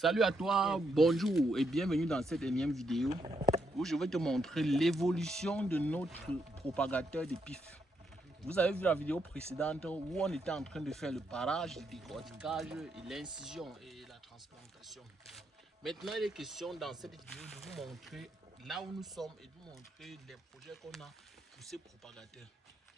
Salut à toi, bonjour et bienvenue dans cette énième vidéo où je vais te montrer l'évolution de notre propagateur de pif. Vous avez vu la vidéo précédente où on était en train de faire le parage, le décortiquage et l'incision et la transplantation. Maintenant, il est question dans cette vidéo de vous montrer là où nous sommes et de vous montrer les projets qu'on a pour ces propagateurs.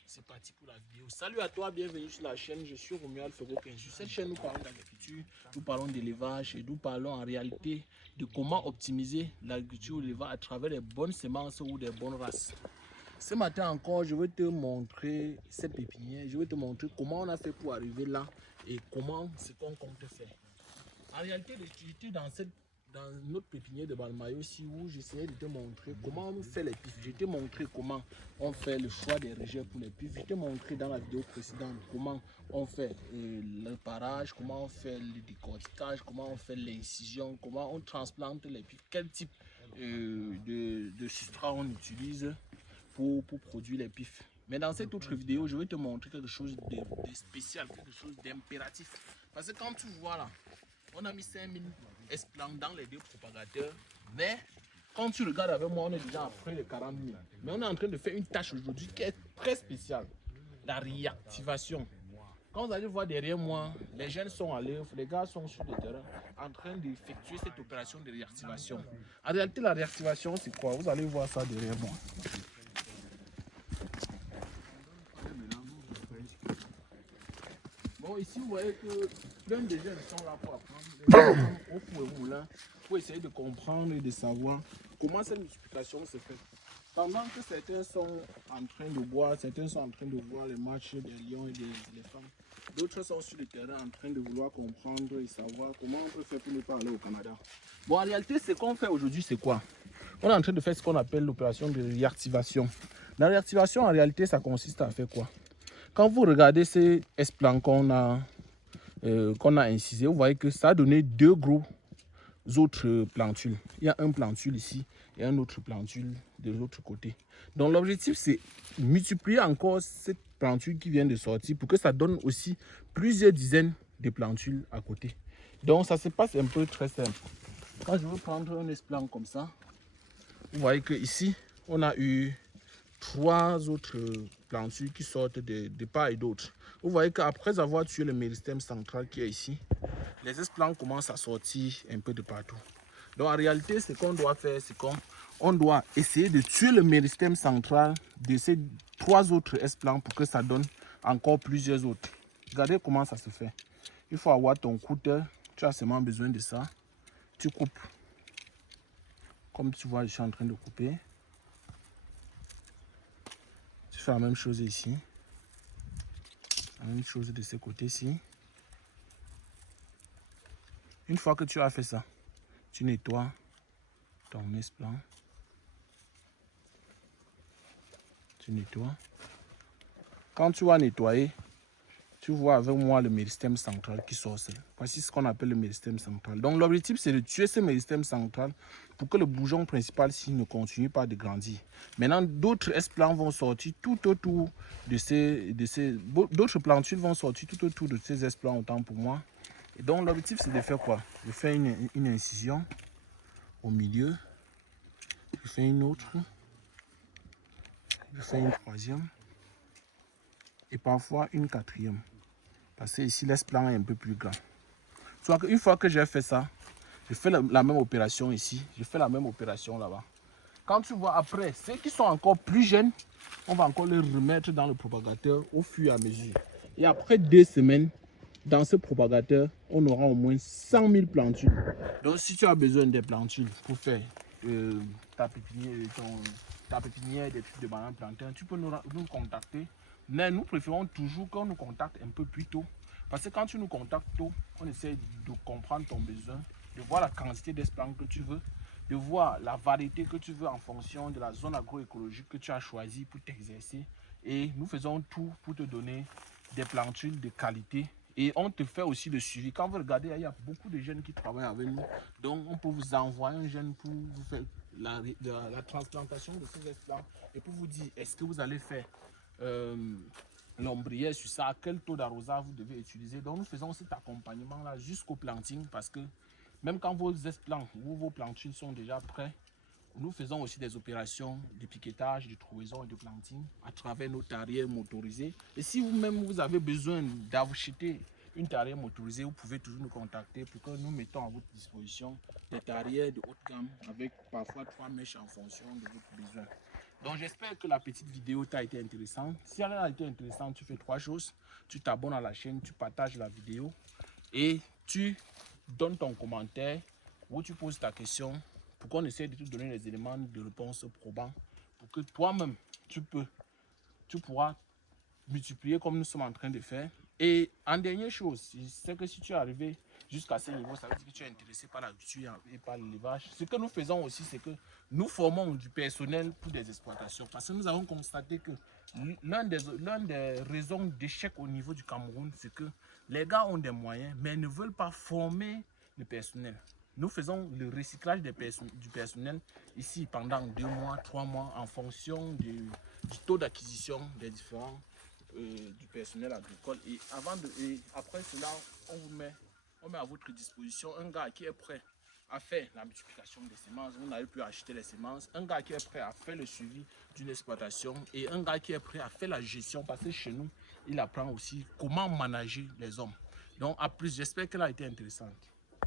C'est parti pour la vidéo. Salut à toi, bienvenue sur la chaîne. Je suis Romuald Ferro15. Sur cette chaîne, nous parlons d'agriculture, nous parlons d'élevage et nous parlons en réalité de comment optimiser l'agriculture ou l'élevage à travers les bonnes semences ou des bonnes races. Ce matin encore, je vais te montrer cette pépinière. Je vais te montrer comment on a fait pour arriver là et comment ce qu'on compte faire. En réalité, j'étais dans notre pépinière de Balmayo aussi où j'essayais de te montrer comment on fait les pifs. Je t'ai montré comment on fait le choix des rejets pour les pifs. Je t'ai montré dans la vidéo précédente comment on fait le parage, comment on fait le décortiquage, comment on fait l'incision, comment on transplante les pifs, quel type de substrat on utilise pour produire les pifs. Mais dans cette autre vidéo, je vais te montrer quelque chose de spécial, quelque chose d'impératif. Parce que quand tu vois là, on a mis 5000 esplans dans les deux propagateurs, mais quand tu regardes avec moi, on est déjà après les 40 000. Mais on est en train de faire une tâche aujourd'hui qui est très spéciale, la réactivation. Quand vous allez voir derrière moi, les jeunes sont à l'œuvre, les gars sont sur le terrain en train d'effectuer cette opération de réactivation. En réalité, la réactivation, c'est quoi? Vous allez voir ça derrière moi. Bon, ici, vous voyez que plein de jeunes sont là pour apprendre. Les jeunes sont au four et au moulin pour essayer de comprendre et de savoir comment cette multiplication se fait. Pendant que certains sont en train de boire, certains sont en train de voir les matchs des lions et des éléphants, d'autres sont sur le terrain en train de vouloir comprendre et savoir comment on peut faire pour ne pas aller au Canada. Bon, en réalité, ce qu'on fait aujourd'hui, c'est quoi? On est en train de faire ce qu'on appelle l'opération de réactivation. La réactivation, en réalité, ça consiste à faire quoi? Quand vous regardez ces esplans qu'on a incisés, vous voyez que ça a donné deux gros autres plantules. Il y a un plantule ici et un autre plantule de l'autre côté. Donc l'objectif, c'est multiplier encore cette plantule qui vient de sortir pour que ça donne aussi plusieurs dizaines de plantules à côté. Donc ça se passe un peu très simple. Quand je veux prendre un esplan comme ça, vous voyez que ici, on a eu trois autres plantules qui sortent de part et d'autre. Vous voyez qu'après avoir tué le méristème central qui est ici, les esplans commencent à sortir un peu de partout. Donc en réalité, ce qu'on doit faire, c'est qu'on doit essayer de tuer le méristème central de ces trois autres esplans pour que ça donne encore plusieurs autres. Regardez comment ça se fait. Il faut avoir ton couteau, tu as seulement besoin de ça. Tu coupes. Comme tu vois, je suis en train de couper. Tu fais la même chose ici. La même chose de ce côté-ci. Une fois que tu as fait ça, tu nettoies ton esplan. Tu nettoies. Quand tu vas nettoyer, tu vois avec moi le méristème central qui sort. Voici ce qu'on appelle le méristème central. Donc l'objectif, c'est de tuer ce méristème central pour que le bourgeon principal ici ne continue pas de grandir. Maintenant, d'autres esplans vont sortir tout autour d'autres plantules vont sortir tout autour de ces esplans, autant pour moi. Et donc l'objectif, c'est de faire quoi? Je fais une incision au milieu. Je fais une autre. Je fais une troisième. Et parfois une quatrième. Parce que ici, l'esplan est un peu plus grand. Soit qu'une fois que j'ai fait ça, je fais la même opération ici. Je fais la même opération là-bas. Quand tu vois après, ceux qui sont encore plus jeunes, on va encore les remettre dans le propagateur au fur et à mesure. Et après 2 semaines, dans ce propagateur, on aura au moins 100 000 plantules. Donc si tu as besoin des plantules pour faire ta pépinière des trucs de banane plantain, tu peux nous contacter. Mais nous préférons toujours qu'on nous contacte un peu plus tôt. Parce que quand tu nous contactes tôt, on essaie de comprendre ton besoin, de voir la quantité d'esplans que tu veux, de voir la variété que tu veux en fonction de la zone agroécologique que tu as choisie pour t'exercer. Et nous faisons tout pour te donner des plantules de qualité. Et on te fait aussi le suivi. Quand vous regardez, il y a beaucoup de jeunes qui travaillent avec nous. Donc, on peut vous envoyer un jeune pour vous faire la transplantation de ces esplans et pour vous dire, est-ce que vous allez faire l'ombrière sur ça, quel taux d'arrosage vous devez utiliser. Donc, nous faisons cet accompagnement-là jusqu'au planting parce que Même quand vos esplants ou vos plantules sont déjà prêts, nous faisons aussi des opérations de piquetage, de trouaison et de planting à travers nos tarières motorisées. Et si vous-même vous avez besoin d'acheter une tarière motorisée, vous pouvez toujours nous contacter pour que nous mettons à votre disposition des tarières de haute gamme avec parfois 3 mèches en fonction de votre besoin. Donc j'espère que la petite vidéo t'a été intéressante. Si elle a été intéressante, tu fais 3 choses. Tu t'abonnes à la chaîne, tu partages la vidéo et tu donnes ton commentaire ou tu poses ta question pour qu'on essaie de te donner les éléments de réponse probants pour que toi-même tu pourras multiplier comme nous sommes en train de faire. Et en dernière chose, c'est que si tu es arrivé jusqu'à ce niveau, ça veut dire que tu es intéressé par la culture et par l'élevage. Ce que nous faisons aussi, c'est que nous formons du personnel pour des exploitations. Parce que nous avons constaté que l'un des raisons d'échec au niveau du Cameroun, c'est que les gars ont des moyens, mais ne veulent pas former le personnel. Nous faisons le recyclage du personnel ici pendant 2 mois, 3 mois en fonction du taux d'acquisition des différents du personnel agricole. Et après cela, on met à votre disposition un gars qui est prêt à faire la multiplication des semences. Vous n'avez plus à acheter les semences. Un gars qui est prêt à faire le suivi d'une exploitation et un gars qui est prêt à faire la gestion parce que chez nous, il apprend aussi comment manager les hommes. Donc à plus, j'espère qu'elle a été intéressante.